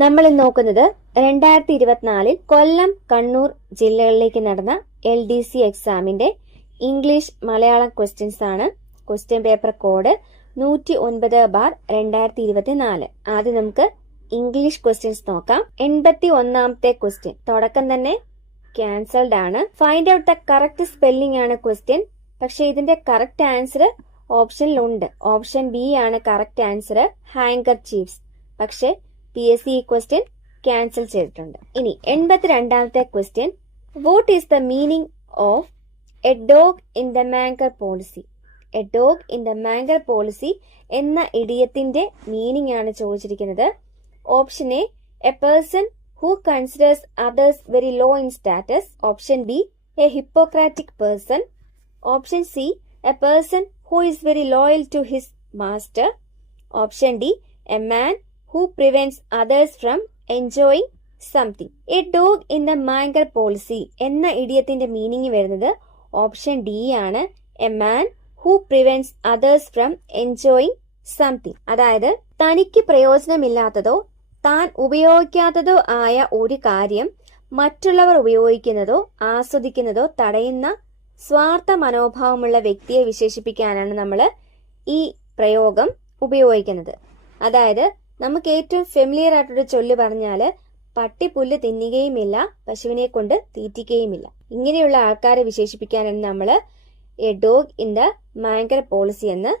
നമ്മൾ ഇന്ന് നോക്കുന്നത് 2024 കൊല്ലം, കണ്ണൂർ ജില്ലകളിലേക്ക് നടന്ന LDC എക്സാമിന്റെ ഇംഗ്ലീഷ് മലയാളം ക്വസ്റ്റ്യൻസ് ആണ്. Question paper code 109/2024. ആദ്യം നമുക്ക് ഇംഗ്ലീഷ് ക്വസ്റ്റ്യൻസ് നോക്കാം. 81ാമത്തെ ക്വസ്റ്റ്യൻ തുടക്കം തന്നെ ക്യാൻസൽഡ് ആണ്. Find out the correct spelling ആണ് ക്വസ്റ്റ്യൻ. പക്ഷെ ഇതിന്റെ കറക്റ്റ് ആൻസർ ഓപ്ഷനിലുണ്ട്. ഓപ്ഷൻ ബി ആണ് കറക്റ്റ് ആൻസർ, ഹാങ്കർ ചീഫ്സ്. പക്ഷെ PSC ഈ ക്വസ്റ്റ്യൻ ക്യാൻസൽ ചെയ്തിട്ടുണ്ട്. ഇനി 82ാമത്തെ question, what is the meaning of a dog in the manger policy? A dog in the manger policy എന്ന ഇഡിയത്തിന്റെ മീനിങ് ആണ് ചോദിച്ചിരിക്കുന്നത്. Option A, a person who considers others very low in status. Option B, a hypocritic person. Option C, a person who is very loyal to his master. Option D, a man who prevents others from enjoying something. A dog in the manger policy എന്ന ഇഡിയത്തിന്റെ meaning വരുന്നത് option D ആണ്, a man who prevents others from enjoying something. അതായത് തനിക്ക് പ്രയോജനമില്ലാത്തതോ താൻ ഉപയോഗിക്കാത്തതോ ആയ ഒരു കാര്യം മറ്റുള്ളവർ ഉപയോഗിക്കുന്നതോ ആസ്വദിക്കുന്നതോ തടയുന്ന സ്വാർത്ഥ മനോഭാവമുള്ള വ്യക്തിയെ വിശേഷിപ്പിക്കാനാണ് നമ്മൾ ഈ പ്രയോഗം ഉപയോഗിക്കുന്നത്. അതായത് നമുക്ക് ഏറ്റവും ഫെമിലിയർ ആയിട്ടൊരു ചൊല്ല് പറഞ്ഞാല്, പട്ടി പുല്ല് തിന്നുകയുമില്ല, പശുവിനെ കൊണ്ട് തീറ്റിക്കുകയുമില്ല. ഇങ്ങനെയുള്ള ആൾക്കാരെ വിശേഷിപ്പിക്കാനാണ് നമ്മൾ a dog in the manger policy എന്ന്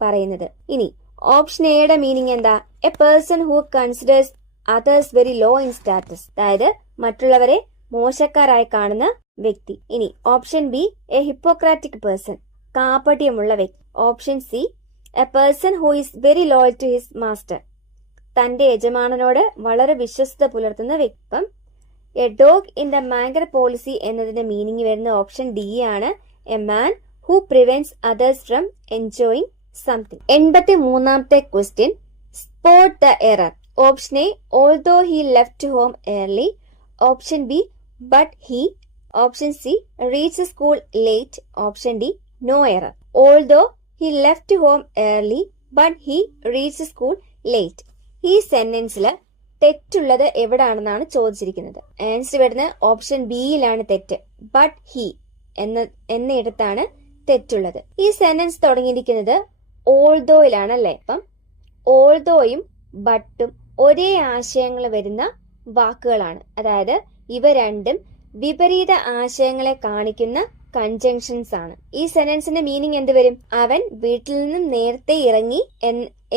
പറയുന്നത്. ഇനി ഓപ്ഷൻ എയുടെ മീനിങ് എന്താ? A person who considers others very low in status. അതായത് മറ്റുള്ളവരെ മോശക്കാരായി കാണുന്ന വ്യക്തി. ഇനി option B, a hypocritic person, കാപട്യമുള്ള വ്യക്തി. Option C, a person who is very loyal to his master, തന്റെ യജമാനനോട് വളരെ വിശ്വസ്തത പുലർത്തുന്ന വ്യക്തി. A dog in the manger policy എന്നതിന്റെ മീനിങ് വരുന്ന ഓപ്ഷൻ ഡി ആണ്, a man who prevents others from enjoying something. 83ാമത്തെ question, spot the error. Option A, although he left home early. Option B, but he. Option C, reach school late. Option D, no error. Although he left home early but he reach school late. ഈ സെന്റൻസില് തെറ്റുള്ളത് എവിടാണെന്നാണ് ചോദിച്ചിരിക്കുന്നത്. Answer വരുന്നത് option ബിയിലാണ് തെറ്റ്. But he എന്നിടത്താണ് തെറ്റുള്ളത്. ഈ sentence തുടങ്ങിയിരിക്കുന്നത് ഓൾദോയിലാണ് അല്ലേ? അപ്പം ഓൾദോയും ബട്ടും ഒരേ ആശയങ്ങൾ വരുന്ന വാക്കുകളാണ്. അതായത് ഇവ രണ്ടും വിപരീത ആശയങ്ങളെ കാണിക്കുന്ന കൺജങ്ഷൻസ് ആണ്. ഈ സെന്റൻസിന്റെ മീനിങ് എന്ത് വരും? അവൻ വീട്ടിൽ നിന്നും നേരത്തെ ഇറങ്ങി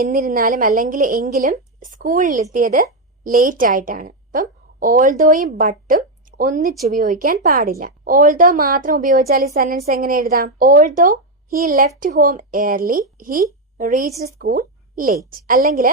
എന്നിരുന്നാലും അല്ലെങ്കിൽ എങ്കിലും സ്കൂളിലെത്തിയത് ലേറ്റ് ആയിട്ടാണ്. അപ്പം ഓൾദോയും ബട്ടും ഒന്നിച്ചുപയോഗിക്കാൻ പാടില്ല. ഓൾദോ മാത്രം ഉപയോഗിച്ചാൽ ഈ സെന്റൻസ് എങ്ങനെ എഴുതാം? Although he left home early he reached school late. അല്ലെങ്കിൽ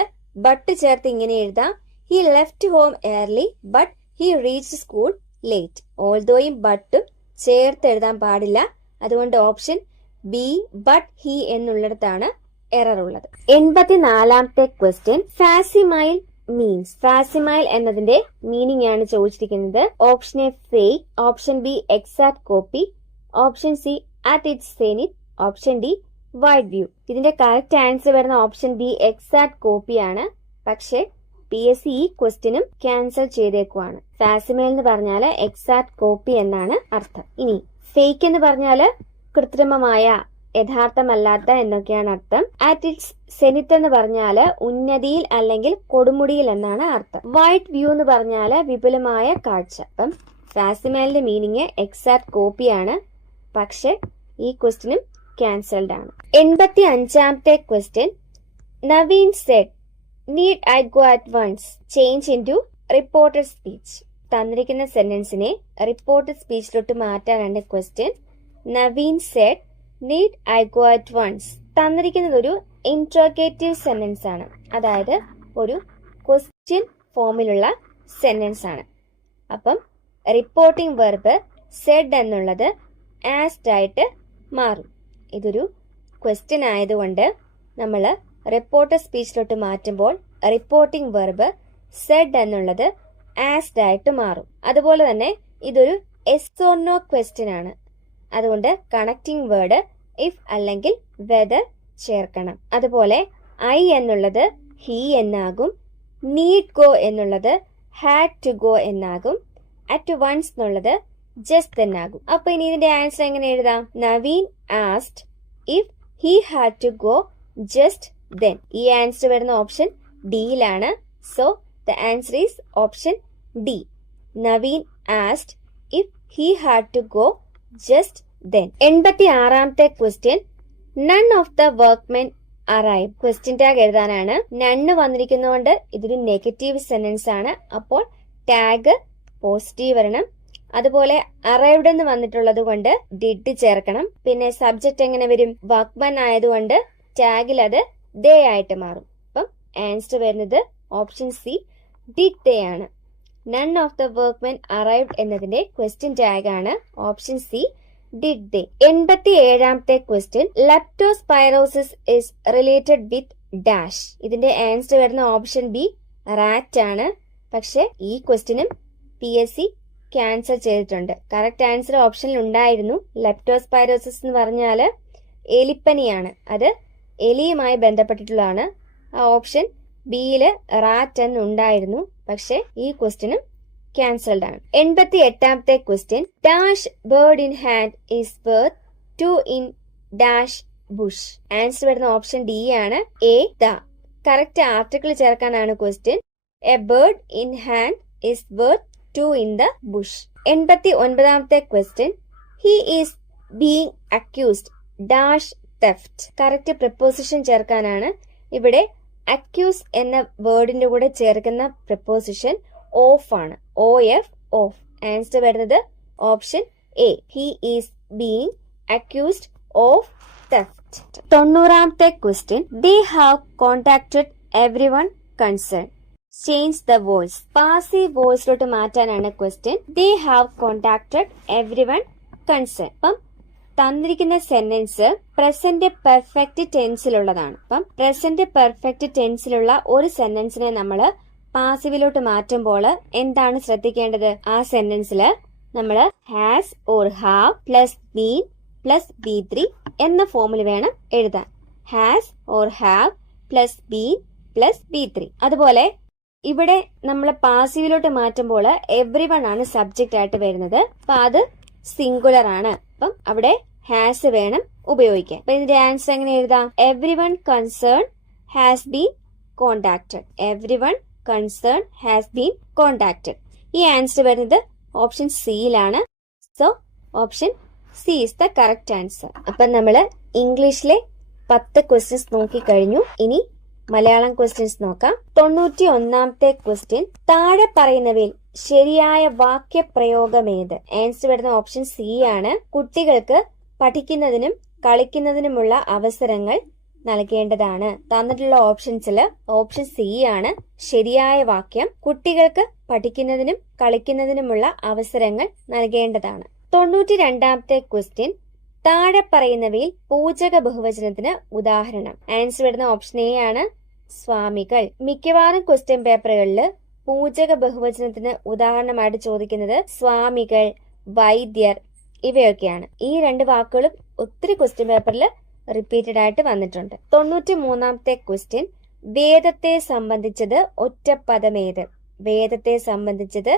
ബട്ട് ചേർത്ത് ഇങ്ങനെ എഴുതാം, he left home early but he reached school late. ഓൾദോയും ബട്ടും ചേർത്ത് എഴുതാൻ പാടില്ല. അതുകൊണ്ട് ഓപ്ഷൻ ബി, ബട്ട് ഹി എന്നുള്ളിടത്താണ് എറർ ഉള്ളത്. 84ാമത്തെ ക്വസ്റ്റ്യൻ, ഫാസിമൈൽ മീൻസ്. ഫാസിമൈൽ എന്നതിന്റെ മീനിങ് ആണ് ചോദിച്ചിരിക്കുന്നത്. Option A, fake. Option B, exact copy. Option C, at its Zenith. Option D, wide view. ഇതിന്റെ കറക്റ്റ് ആൻസർ വരുന്ന ഓപ്ഷൻ ബി, എക്സാക്ട് കോപ്പി ആണ്. പക്ഷെ PSC ഈ ക്വസ്റ്റ്യനും ക്യാൻസൽ ചെയ്തേക്കുവാണ്. ഫാസിമൈൽ എന്ന് പറഞ്ഞാല് എക്സാക്ട് കോപ്പി എന്നാണ് അർത്ഥം. ഇനി ഫേക്ക് എന്ന് പറഞ്ഞാല് കൃത്രിമമായ, യഥാർത്ഥമല്ലാത്ത എന്നൊക്കെയാണ് അർത്ഥം. അറ്റ് ഇറ്റ്സ് സെനിറ്റ് എന്ന് പറഞ്ഞാല് ഉന്നതിയിൽ അല്ലെങ്കിൽ കൊടുമുടിയിൽ എന്നാണ് അർത്ഥം. വൈഡ് വ്യൂ എന്ന് പറഞ്ഞാല് വിപുലമായ കാഴ്ച. അപ്പം ഫാസിമൈലിന്റെ മീനിങ് എക്സാക്ട് കോപ്പിയാണ്. പക്ഷെ ഈ ക്വസ്റ്റ്യനും ക്യാൻസൽഡ് ആണ്. 85ാമത്തെ question, Naveen said need I go at once change into reported speech. തന്നിരിക്കുന്ന സെന്റൻസിനെ റിപ്പോർട്ടഡ് സ്പീച്ചിലോട്ട് മാറ്റാനാണ് question. Naveen said need I go at once. തന്നിരിക്കുന്നത് ഒരു ഇന്റർഗേറ്റീവ് സെന്റൻസ് ആണ്. അതായത് ഒരു ക്വസ്റ്റ്യൻ ഫോമിലുള്ള സെന്റൻസ് ആണ്. അപ്പം റിപ്പോർട്ടിംഗ് വെർബ് സെഡ് എന്നുള്ളത് ആസ്ഡ് ആയിട്ട് മാറും. ഇതൊരു ക്വസ്റ്റ്യൻ ആയതുകൊണ്ട് നമ്മൾ റിപ്പോർട്ടഡ് സ്പീച്ചിലോട്ട് മാറ്റുമ്പോൾ റിപ്പോർട്ടിംഗ് വെർബ് സെഡ് എന്നുള്ളത് ആസ്ഡ് ആയിട്ട് മാറും. അതുപോലെ തന്നെ ഇതൊരു എസ് ഓർ നോ ക്വസ്റ്റ്യൻ ആണ്. അതുകൊണ്ട് കണക്റ്റിംഗ് വേർഡ് ഇഫ് അല്ലെങ്കിൽ വെദർ ചേർക്കണം. അതുപോലെ ഐ എന്നുള്ളത് ഹി എന്നാകും, നീഡ് ഗോ എന്നുള്ളത് ഹാഡ് ടു ഗോ എന്നാകും. അറ്റ് വൺസ് എന്നുള്ളത് ജസ്റ്റ് എന്നാകും. അപ്പൊ ഇനി ഇതിന്റെ ആൻസർ എങ്ങനെ എഴുതാം? Naveen asked if he had to go just then. ഈ ആൻസർ വരുന്ന ഓപ്ഷൻ ഡിയിലാണ്. So the answer is option D. Naveen asked if he had to go just then. 86ാമത്തെ question, none of the workmen arrive. Question tag എഴുതാനാണ്. നണ്ണ് വന്നിരിക്കുന്നതുകൊണ്ട് ഇതൊരു negative sentence ആണ്. അപ്പോൾ tag positive വരണം. അതുപോലെ അറൈവ്ഡ് എന്ന് വന്നിട്ടുള്ളത് കൊണ്ട് ഡിഡ് ചേർക്കണം. പിന്നെ സബ്ജക്ട് എങ്ങനെ വരും? വർക്ക്മാൻ ആയതുകൊണ്ട് ടാഗിൽ അത് ദേ ആയിട്ട് മാറും. അപ്പം ആൻസർ വരുന്നത് ഓപ്ഷൻ സി, ഡിഡ് ദേ ആണ്. None of the workmen arrived എന്നതിന്റെ ക്വസ്റ്റ്യൻ ടാഗ് ആണ് ഓപ്ഷൻ സി, ഡിഡ് ദേ. 87ാമത്തെ question, leptospirosis is related with dash. ഇതിന്റെ ആൻസർ വരുന്ന ഓപ്ഷൻ ബി, റാറ്റ് ആണ്. പക്ഷെ ഈ ക്വസ്റ്റ്യനും PSC ക്യാൻസൽ ചെയ്തിട്ടുണ്ട്. കറക്റ്റ് ആൻസർ ഓപ്ഷനിൽ ഉണ്ടായിരുന്നു. ലെപ്റ്റോസ്പൈറോസിസ് എന്ന് പറഞ്ഞാൽ എലിപ്പനിയാണ്. അത് എലിയുമായി ബന്ധപ്പെട്ടിട്ടുള്ളതാണ്. ആ ഓപ്ഷൻ ബിയില് റാറ്റ് എന്നുണ്ടായിരുന്നു. പക്ഷെ ഈ ക്വസ്റ്റ്യനും ക്യാൻസൽഡ് ആണ്. 88ാമത്തെ question, dash bird in hand is worth 2 in dash bush. Answer വരുന്ന ഓപ്ഷൻ ഡി ആണ്, എ ദ. കറക്റ്റ് ആർട്ടിക്കിൾ ചേർക്കാനാണ് question. A bird in hand is worth 2 in the bush. 89ാമത്തെ question, he is being accused dash theft. Correct preposition ചേർക്കാനാണ്. ഇവിടെ accuse എന്ന വേർഡിന്റെ കൂടെ ചേർക്കുന്ന പ്രിപ്പോസിഷൻ ഓഫ് ആണ്, OF, ഓഫ്. ആൻസർ വരുന്നത് option A, he is being accused of theft. 90ാമത്തെ question, they have contacted everyone concerned. Change the voice. Passive വോയിസിലോട്ട് മാറ്റാനാണ് question. They have contacted everyone concern. അപ്പം തന്നിരിക്കുന്ന സെന്റൻസ് പ്രസന്റ് പെർഫെക്റ്റ് ടെൻസിലുള്ളതാണ്. അപ്പം present perfect ടെൻസിലുള്ള ഒരു സെന്റൻസിനെ നമ്മൾ പാസീവിലോട്ട് മാറ്റുമ്പോൾ എന്താണ് ശ്രദ്ധിക്കേണ്ടത്? ആ സെന്റൻസിൽ നമ്മൾ has or have plus been plus B3 എന്ന ഫോമിൽ വേണം എഴുതാൻ. Has or have plus been plus B3. അതുപോലെ ഇവിടെ നമ്മൾ പാസീവിലോട്ട് മാറ്റുമ്പോൾ എവ്രി വൺ ആണ് സബ്ജക്റ്റ് ആയിട്ട് വരുന്നത്. അപ്പൊ അത് സിംഗുലർ ആണ്. അപ്പം അവിടെ ഹാസ് വേണം ഉപയോഗിക്കാൻ. അപ്പൊ ഇതിന്റെ ആൻസർ എങ്ങനെ എഴുതാം? Everyone concern has been contacted. Everyone concern has been contacted. ഈ ആൻസർ വരുന്നത് ഓപ്ഷൻ സിയിലാണ്. So option C is the correct answer. അപ്പൊ നമ്മള് ഇംഗ്ലീഷിലെ 10 ക്വസ്റ്റ്യൻസ് നോക്കിക്കഴിഞ്ഞു. ഇനി മലയാളം ക്വസ്റ്റ്യൻസ് നോക്കാം. 91ാമത്തെ ക്വസ്റ്റ്യൻ, താഴെ പറയുന്നവയിൽ ശരിയായ വാക്യപ്രയോഗമേത്? ആൻസർ വരുന്ന ഓപ്ഷൻ സി ആണ്. കുട്ടികൾക്ക് പഠിക്കുന്നതിനും കളിക്കുന്നതിനുമുള്ള അവസരങ്ങൾ നൽകേണ്ടതാണ്. തന്നിട്ടുള്ള ഓപ്ഷൻസിൽ ഓപ്ഷൻ സി ആണ് ശരിയായ വാക്യം. കുട്ടികൾക്ക് പഠിക്കുന്നതിനും കളിക്കുന്നതിനുമുള്ള അവസരങ്ങൾ നൽകേണ്ടതാണ്. 92ാമത്തെ ക്വസ്റ്റ്യൻ, താഴെ പറയുന്നവയിൽ പൂജക ബഹുവചനത്തിന് ഉദാഹരണം? ആൻസർ വരുന്ന ഓപ്ഷൻ എ ആണ്, സ്വാമികൾ. മിക്കവാറും ക്വസ്റ്റ്യൻ പേപ്പറുകളിൽ പൂജക ബഹുവചനത്തിന് ഉദാഹരണമായിട്ട് ചോദിക്കുന്നത് സ്വാമികൾ, വൈദ്യർ ഇവയൊക്കെയാണ്. ഈ 2 വാക്കുകളും ഒത്തിരി ക്വസ്റ്റ്യൻ പേപ്പറിൽ റിപ്പീറ്റഡ് ആയിട്ട് വന്നിട്ടുണ്ട്. 93ാമത്തെ ക്വസ്റ്റ്യൻ, വേദത്തെ സംബന്ധിച്ചത് ഒറ്റപ്പദമേത്? വേദത്തെ സംബന്ധിച്ചത്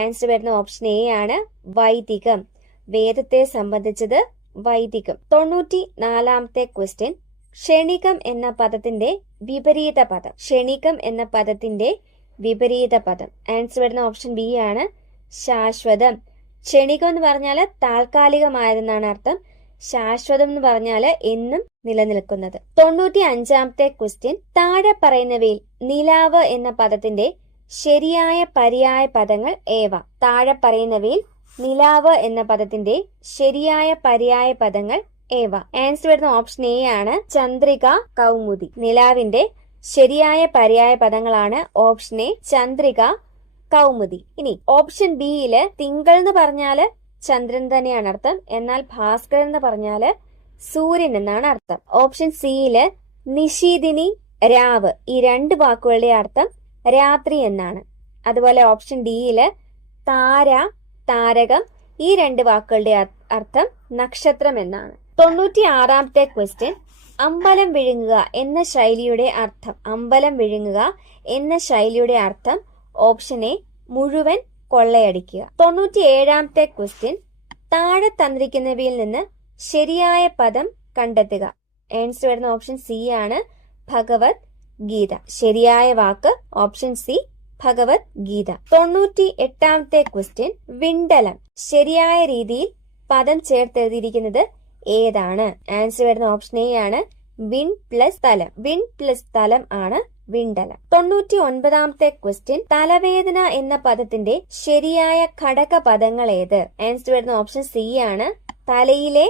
ആൻസർ വരുന്ന ഓപ്ഷൻ എ ആണ്, വൈദികം. വേദത്തെ സംബന്ധിച്ചത് വൈദികം. 94ാമത്തെ ക്വസ്റ്റ്യൻ, ക്ഷണികം എന്ന പദത്തിന്റെ വിപരീത പദം? ക്ഷണികം എന്ന പദത്തിന്റെ വിപരീത പദം ആൻസർ വരുന്ന ഓപ്ഷൻ ബി ആണ്, ശാശ്വതം. ക്ഷണികം എന്ന് പറഞ്ഞാൽ താൽക്കാലികമായതെന്നാണ് അർത്ഥം. ശാശ്വതം എന്ന് പറഞ്ഞാൽ എന്നും നിലനിൽക്കുന്നത്. 95ാമത്തെ ക്വസ്റ്റ്യൻ, താഴെ പറയുന്നവയിൽ നിലാവ് എന്ന പദത്തിന്റെ ശരിയായ പര്യായ പദങ്ങൾ ഏവ? താഴെ പറയുന്നവയിൽ നിലാവ് എന്ന പദത്തിന്റെ ശരിയായ പര്യായ പദങ്ങൾ ഏവ? ആൻസർ വരുന്ന ഓപ്ഷൻ എ ആണ്, ചന്ദ്രിക, കൗമുദി. നിലാവിന്റെ ശരിയായ പര്യായ പദങ്ങളാണ് ഓപ്ഷൻ എ, ചന്ദ്രിക, കൗമുദി. ഇനി ഓപ്ഷൻ ബിയില് തിങ്കൾ എന്ന് പറഞ്ഞാല് ചന്ദ്രൻ തന്നെയാണ് അർത്ഥം. എന്നാൽ ഭാസ്കരൻ എന്ന് പറഞ്ഞാല് സൂര്യൻ എന്നാണ് അർത്ഥം. ഓപ്ഷൻ സിയില് നിശീതിനി, രാവ് ഈ 2 വാക്കുകളുടെ അർത്ഥം രാത്രി എന്നാണ്. അതുപോലെ ഓപ്ഷൻ ഡിയില് താര, താരകം ഈ 2 വാക്കുകളുടെ അർത്ഥം നക്ഷത്രം എന്നാണ്. 96ാമത്തെ ക്വസ്റ്റ്യൻ, അമ്പലം വിഴുങ്ങുക എന്ന ശൈലിയുടെ അർത്ഥം. അമ്പലം വിഴുങ്ങുക എന്ന ശൈലിയുടെ അർത്ഥം ഓപ്ഷൻ എ മുഴുവൻ കൊള്ളയടിക്കുക. 97ാമത്തെ ക്വസ്റ്റ്യൻ, താഴെ തന്നിരിക്കുന്നവയിൽ നിന്ന് ശരിയായ പദം കണ്ടെത്തുക. ആൻസർ വരുന്ന ഓപ്ഷൻ സി ആണ്, ഭഗവത് ഗീത. ശരിയായ വാക്ക് ഓപ്ഷൻ സി, ഭഗവത് ഗീത. 98ാമത്തെ ക്വസ്റ്റ്യൻ, വിണ്ടലം. ശരിയായ രീതിയിൽ പദം ചേർത്തെഴുതിയിരിക്കുന്നത് ഏതാണ്? ആൻസർ വരുന്ന ഓപ്ഷൻ എ ആണ്, വിൺ പ്ലസ് തലം. വിൺ പ്ലസ് തലം ആണ് വിണ്ടലം. 99ാമത്തെ ക്വസ്റ്റ്യൻ, തലവേദന എന്ന പദത്തിന്റെ ശരിയായ ഘടക പദങ്ങൾ ഏത്? ആൻസർ വരുന്ന ഓപ്ഷൻ സി ആണ്, തലയിലെ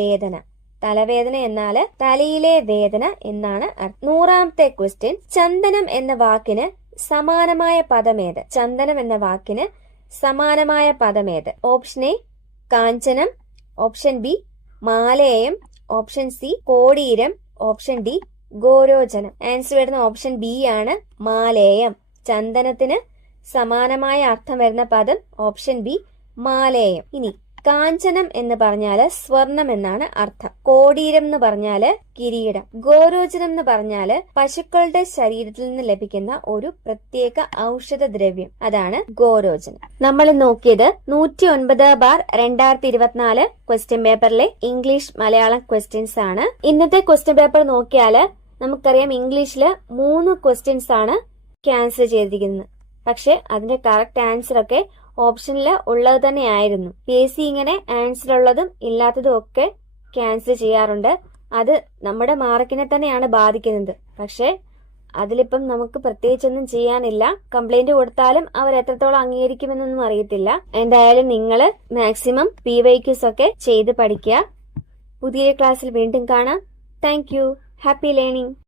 വേദന. തലവേദന എന്നാല് തലയിലെ വേദന എന്നാണ് അർത്ഥം. 100ാമത്തെ ക്വസ്റ്റ്യൻ, ചന്ദനം എന്ന വാക്കിന് സമാനമായ പദമേത്? ചന്ദനം എന്ന വാക്കിന് സമാനമായ പദമേത്? ഓപ്ഷൻ എ കാഞ്ചനം, ഓപ്ഷൻ ബി മാലേയം, ഓപ്ഷൻ സി കോടീരം, ഓപ്ഷൻ ഡി ഗോരോചനം. ആൻസർ വരുന്ന ഓപ്ഷൻ ബി ആണ്, മാലേയം. ചന്ദനത്തിന് സമാനമായ അർത്ഥം വരുന്ന പദം ഓപ്ഷൻ ബി, മാലേയം. ഇനി കാഞ്ചനം എന്ന് പറഞ്ഞാല് സ്വർണം എന്നാണ് അർത്ഥം. കോടീരം എന്ന് പറഞ്ഞാല് കിരീടം. ഗോരോചനം എന്ന് പറഞ്ഞാല് പശുക്കളുടെ ശരീരത്തിൽ നിന്ന് ലഭിക്കുന്ന ഒരു പ്രത്യേക ഔഷധ ദ്രവ്യം, അതാണ് ഗോരോചനം. നമ്മൾ നോക്കിയത് 109/2024 ക്വസ്റ്റ്യൻ പേപ്പറിലെ ഇംഗ്ലീഷ് മലയാളം ക്വസ്റ്റ്യൻസ് ആണ്. ഇന്നത്തെ ക്വസ്റ്റ്യൻ പേപ്പർ നോക്കിയാല് നമുക്കറിയാം ഇംഗ്ലീഷില് 3 ക്വസ്റ്റ്യൻസ് ആണ് ക്യാൻസൽ ചെയ്തിരിക്കുന്നത്. പക്ഷെ അതിന്റെ കറക്റ്റ് ആൻസർ ഒക്കെ ഓപ്ഷനിൽ ഉള്ളത് തന്നെയായിരുന്നു. PSC ഇങ്ങനെ ആൻസർ ഉള്ളതും ഇല്ലാത്തതും ഒക്കെ ക്യാൻസൽ ചെയ്യാറുണ്ട്. അത് നമ്മുടെ മാർക്കിനെ തന്നെയാണ് ബാധിക്കുന്നത്. പക്ഷെ അതിലിപ്പം നമുക്ക് പ്രത്യേകിച്ചൊന്നും ചെയ്യാനില്ല. കംപ്ലൈന്റ് കൊടുത്താലും അവർ എത്രത്തോളം അംഗീകരിക്കുമെന്നൊന്നും അറിയത്തില്ല. എന്തായാലും നിങ്ങൾ മാക്സിമം PYQs ഒക്കെ ചെയ്ത് പഠിക്കുക. പുതിയ ക്ലാസ്സിൽ വീണ്ടും കാണാം. Thank you. Happy learning.